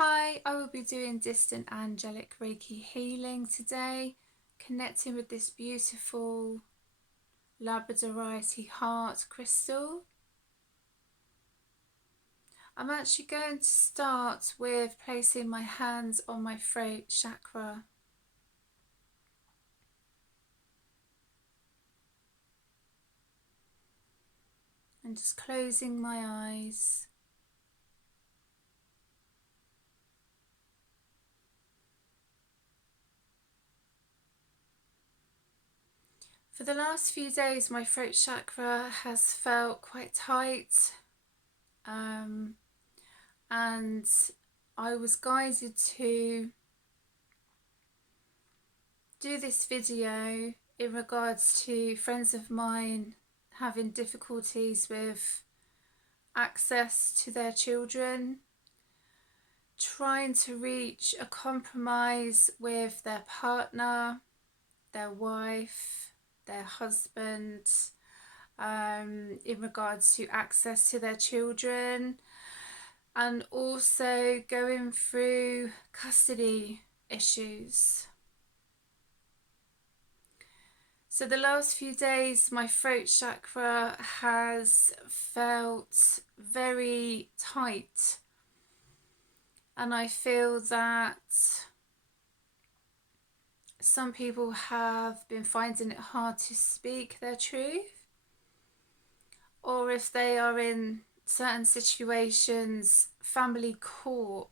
Hi, I will be doing distant angelic Reiki healing today, connecting with this beautiful labradorite heart crystal. I'm actually going to start with placing my hands on my throat chakra. And just closing my eyes. For the last few days, my throat chakra has felt quite tight, and I was guided to do this video in regards to friends of mine having difficulties with access to their children, trying to reach a compromise with their partner, their wife, their husband, in regards to access to their children, and also going through custody issues. So the last few days, my throat chakra has felt very tight, and I feel that some people have been finding it hard to speak their truth, or if they are in certain situations, family court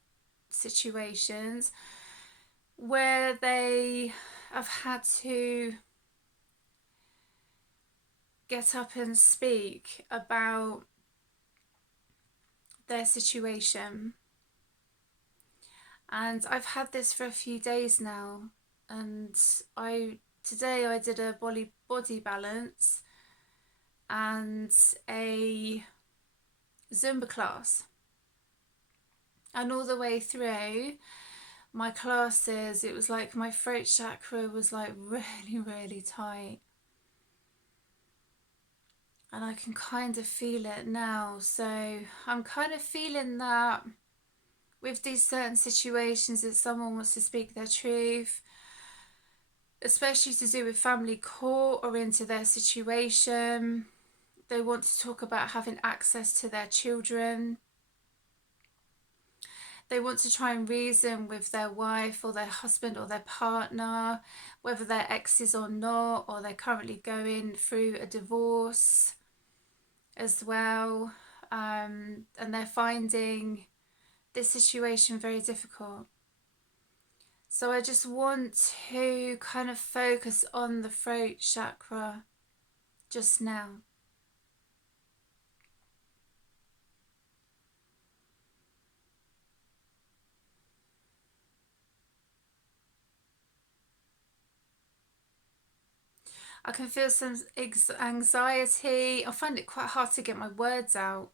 situations, where they have had to get up and speak about their situation. And I've had this for a few days now, and today I did a body balance and a Zumba class, and all the way through my classes it was like my throat chakra was like really tight, and I can kind of feel it now. So I'm kind of feeling that with these certain situations that someone wants to speak their truth, especially to do with family court or into their situation, they want to talk about having access to their children. They want to try and reason with their wife or their husband or their partner, whether they're exes or not, or they're currently going through a divorce as well. And they're finding this situation very difficult. So I just want to kind of focus on the throat chakra just now. I can feel some anxiety. I find it quite hard to get my words out.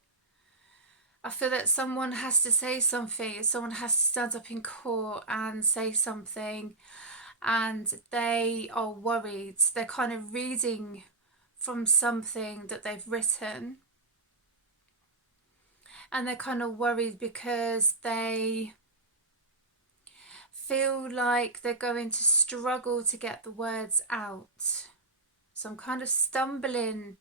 I feel that someone has to say something, someone has to stand up in court and say something, and they are worried. They're kind of reading from something that they've written, and they're kind of worried because they feel like they're going to struggle to get the words out. So I'm kind of stumbling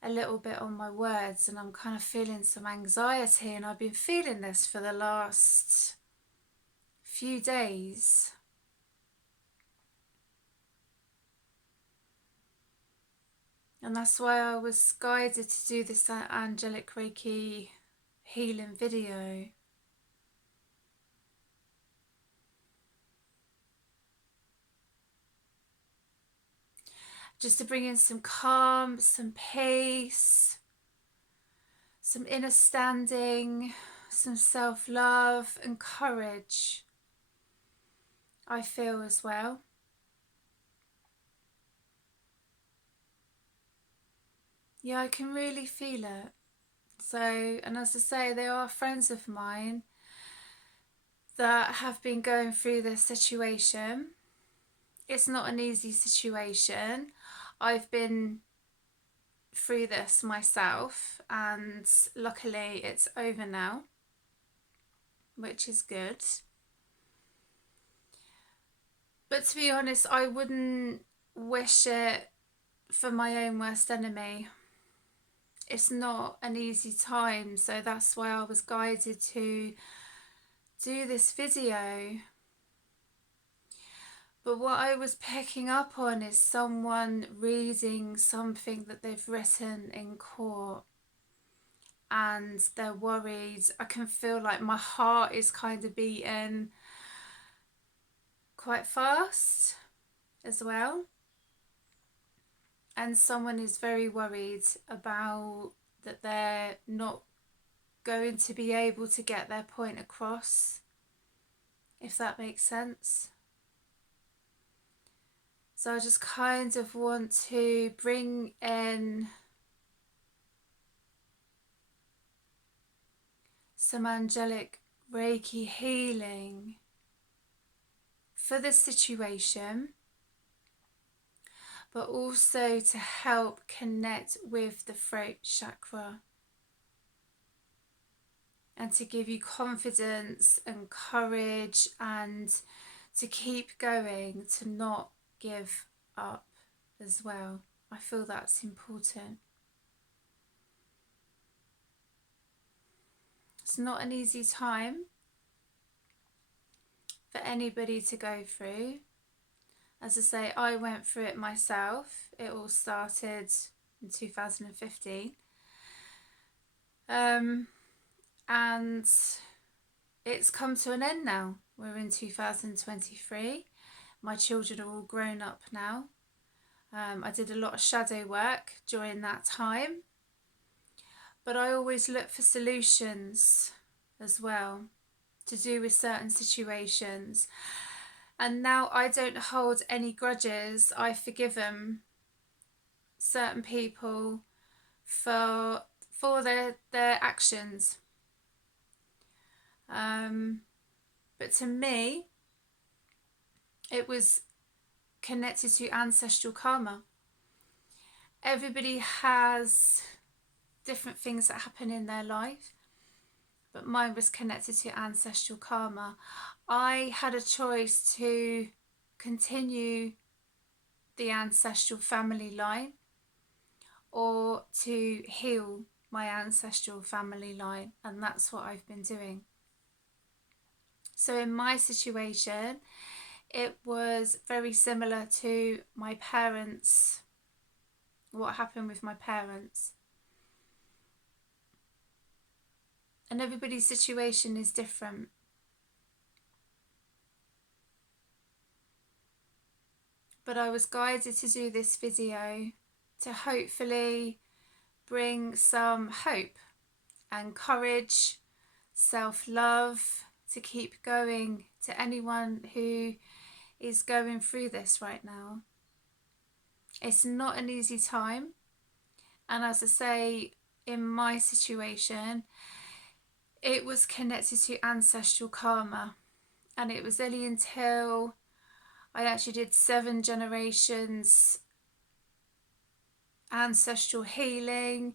a little bit on my words, and I'm kind of feeling some anxiety, and I've been feeling this for the last few days. And that's why I was guided to do this Angelic Reiki healing video. Just to bring in some calm, some peace, some inner standing, some self-love and courage, I feel as well. Yeah, I can really feel it. So, and as I say, they are friends of mine that have been going through this situation. It's not an easy situation. I've been through this myself, and luckily it's over now. which is good. But to be honest, I wouldn't wish it for my own worst enemy. It's not an easy time, so that's why I was guided to do this video. But what I was picking up on is someone reading something that they've written in court and they're worried. I can feel like my heart is kind of beating quite fast as well. And someone is very worried about that they're not going to be able to get their point across, if that makes sense. So I just kind of want to bring in some angelic Reiki healing for the situation, but also to help connect with the throat chakra and to give you confidence and courage and to keep going, to not give up as well. I feel that's important. It's not an easy time for anybody to go through. As I say, I went through it myself. It all started in 2015. And it's come to an end now. We're in 2023. My children are all grown up now. I did a lot of shadow work during that time. But I always look for solutions as well to do with certain situations. And now I don't hold any grudges. I forgive them, certain people, for their actions. But to me, it was connected to ancestral karma. Everybody has different things that happen in their life, but mine was connected to ancestral karma. I had a choice to continue the ancestral family line or to heal my ancestral family line, and that's what I've been doing. So in my situation, it was very similar to my parents, what happened with my parents. And everybody's situation is different. But I was guided to do this video to hopefully bring some hope and courage, self-love, to keep going to anyone who is going through this right now. It's not an easy time. And as I say, in my situation, it was connected to ancestral karma. And it was only until I actually did 7 generations ancestral healing.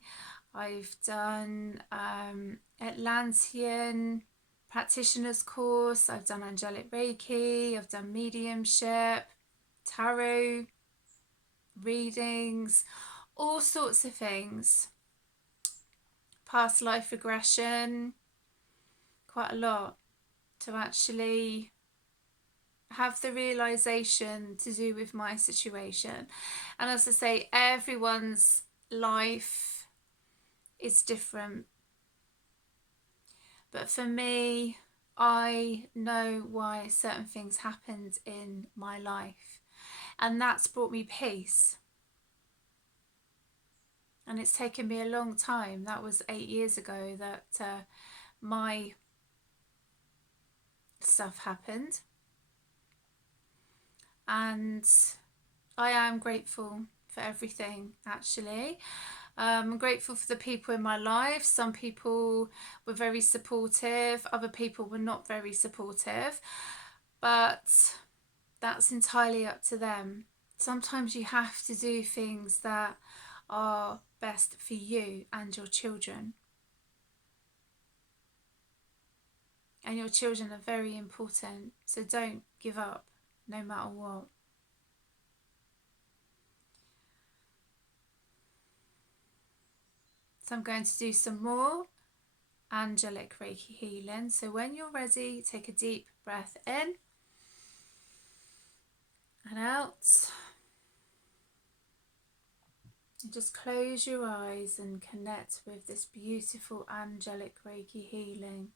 I've done Atlantean practitioner's course. I've done Angelic Reiki. I've done mediumship, tarot readings, all sorts of things. Past life regression, quite a lot, to actually have the realization to do with my situation. And as I say, everyone's life is different. But for me, I know why certain things happened in my life. And that's brought me peace. And it's taken me a long time. That was 8 years ago that my stuff happened. And I am grateful for everything, actually. I'm grateful for the people in my life. Some people were very supportive, other people were not very supportive, but that's entirely up to them. Sometimes you have to do things that are best for you and your children. And your children are very important, so don't give up no matter what. So I'm going to do some more angelic Reiki healing. So when you're ready, take a deep breath in and out. And just close your eyes and connect with this beautiful angelic Reiki healing.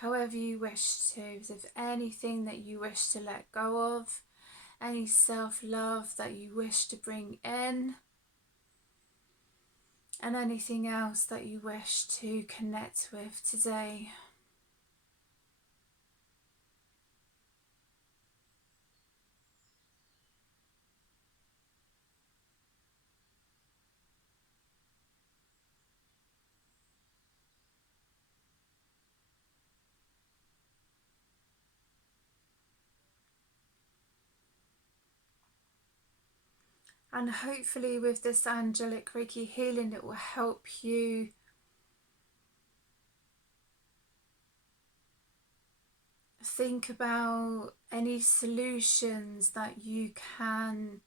However you wish to, if there's anything that you wish to let go of, any self-love that you wish to bring in, and anything else that you wish to connect with today. And hopefully with this angelic Reiki healing, it will help you think about any solutions that you can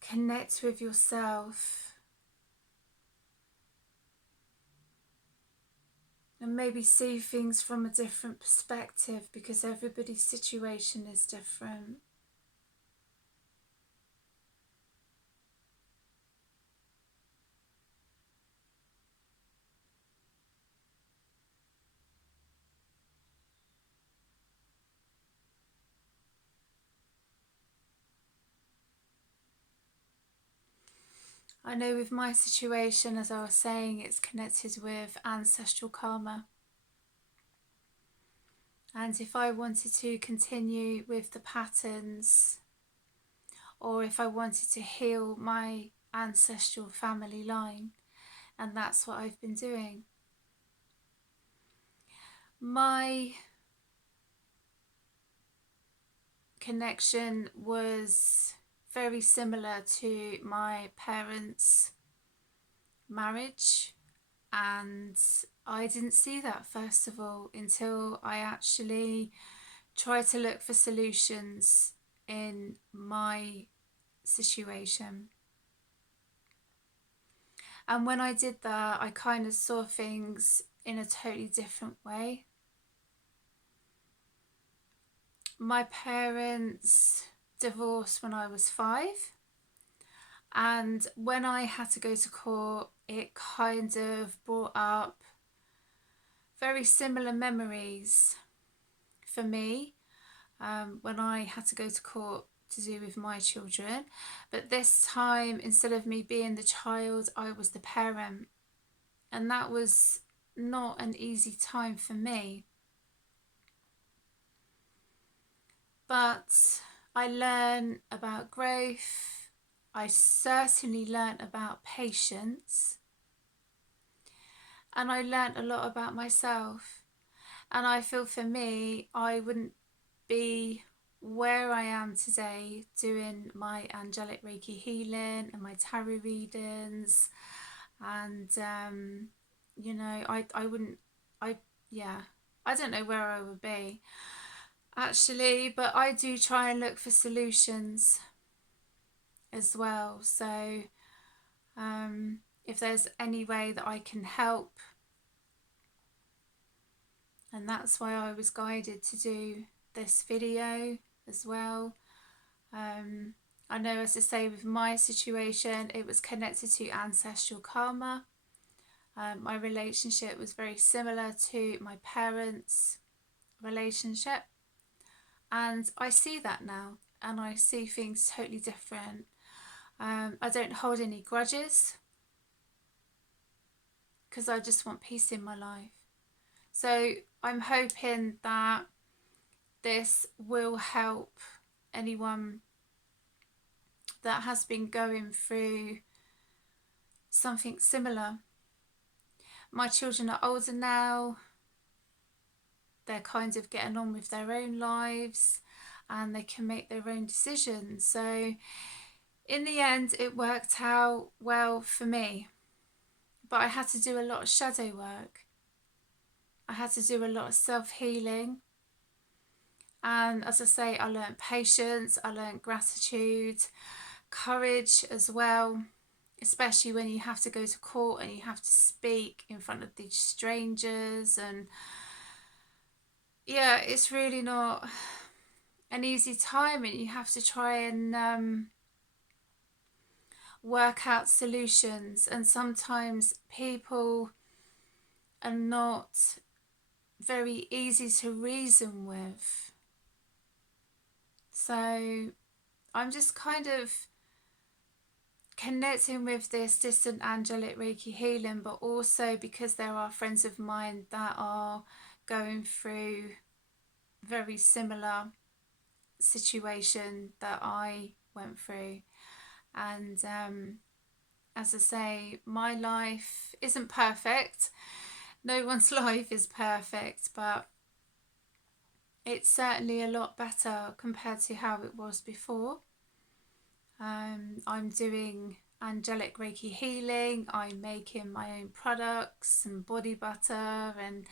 connect with yourself, and maybe see things from a different perspective, because everybody's situation is different. I know with my situation, as I was saying, it's connected with ancestral karma. And if I wanted to continue with the patterns, or if I wanted to heal my ancestral family line, and that's what I've been doing. My connection was very similar to my parents' marriage, and I didn't see that first of all until I actually tried to look for solutions in my situation. And when I did that, I kind of saw things in a totally different way. My parents divorced when I was 5, and when I had to go to court, it kind of brought up very similar memories for me when I had to go to court to do with my children. But this time, instead of me being the child, I was the parent, and that was not an easy time for me. But I learned about growth. I certainly learned about patience, and I learned a lot about myself. And I feel for me, I wouldn't be where I am today doing my angelic Reiki healing and my tarot readings, and you know, I wouldn't, yeah, I don't know where I would be actually, but I do try and look for solutions as well. So if there's any way that I can help, and that's why I was guided to do this video as well. I know, as I say, with my situation, it was connected to ancestral karma. My relationship was very similar to my parents' relationship, and I see that now, and I see things totally different. I don't hold any grudges, because I just want peace in my life. So I'm hoping that this will help anyone that has been going through something similar. My children are older now. They're kind of getting on with their own lives, and they can make their own decisions. So in the end, it worked out well for me. But I had to do a lot of shadow work. I had to do a lot of self-healing. And as I say, I learned patience, I learned gratitude, courage as well, especially when you have to go to court and you have to speak in front of these strangers. And yeah, it's really not an easy time, and you have to try and work out solutions. And sometimes people are not very easy to reason with. So I'm just kind of connecting with this distant angelic Reiki healing, but also because there are friends of mine that are going through very similar situation that I went through. And as I say, my life isn't perfect. No one's life is perfect, but it's certainly a lot better compared to how it was before. I'm doing angelic Reiki healing. I'm making my own products and body butter and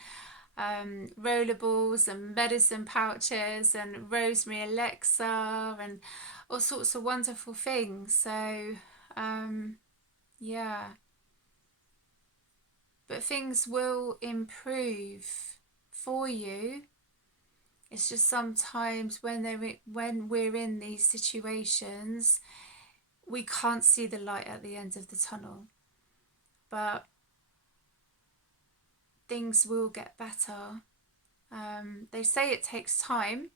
rollerballs and medicine pouches and rosemary elixir and all sorts of wonderful things. So yeah, but things will improve for you. It's just sometimes when we're in these situations, we can't see the light at the end of the tunnel. But things will get better. They say it takes time,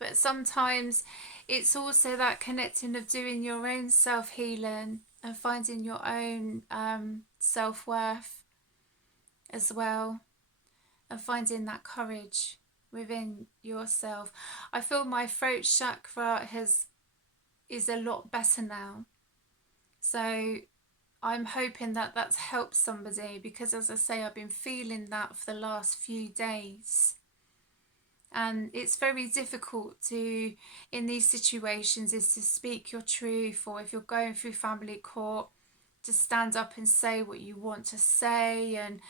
but sometimes it's also that connecting of doing your own self-healing and finding your own self-worth as well, and finding that courage within yourself. I feel my throat chakra is a lot better now. So I'm hoping that that's helped somebody, because as I say, I've been feeling that for the last few days. And it's very difficult to, in these situations, is to speak your truth, or if you're going through family court, to stand up and say what you want to say and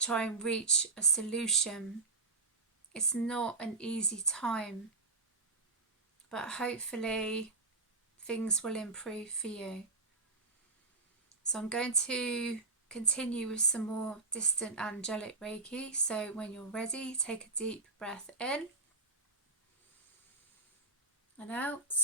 try and reach a solution. It's not an easy time, but hopefully things will improve for you. So I'm going to continue with some more distant angelic Reiki. So when you're ready, take a deep breath in and out.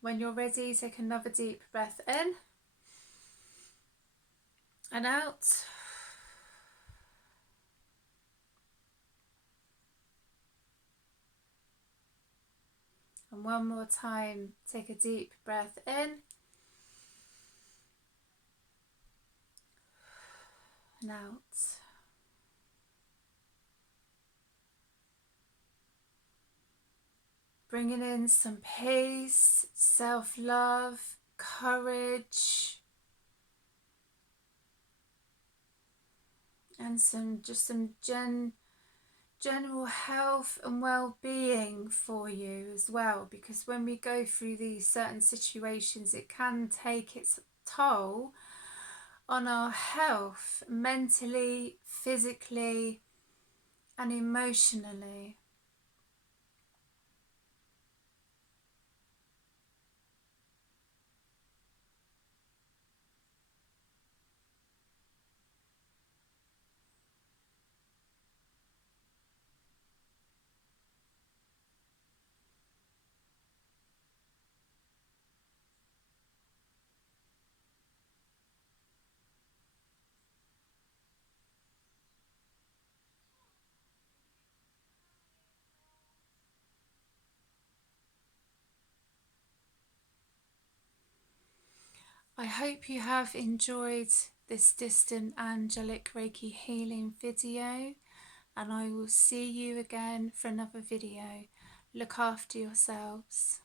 When you're ready, take another deep breath in and out. And one more time, take a deep breath in and out. Bringing in some peace, self-love, courage, and some general health and well-being for you as well, because when we go through these certain situations, it can take its toll on our health, mentally, physically, and emotionally. I hope you have enjoyed this distant angelic Reiki healing video, and I will see you again for another video. Look after yourselves.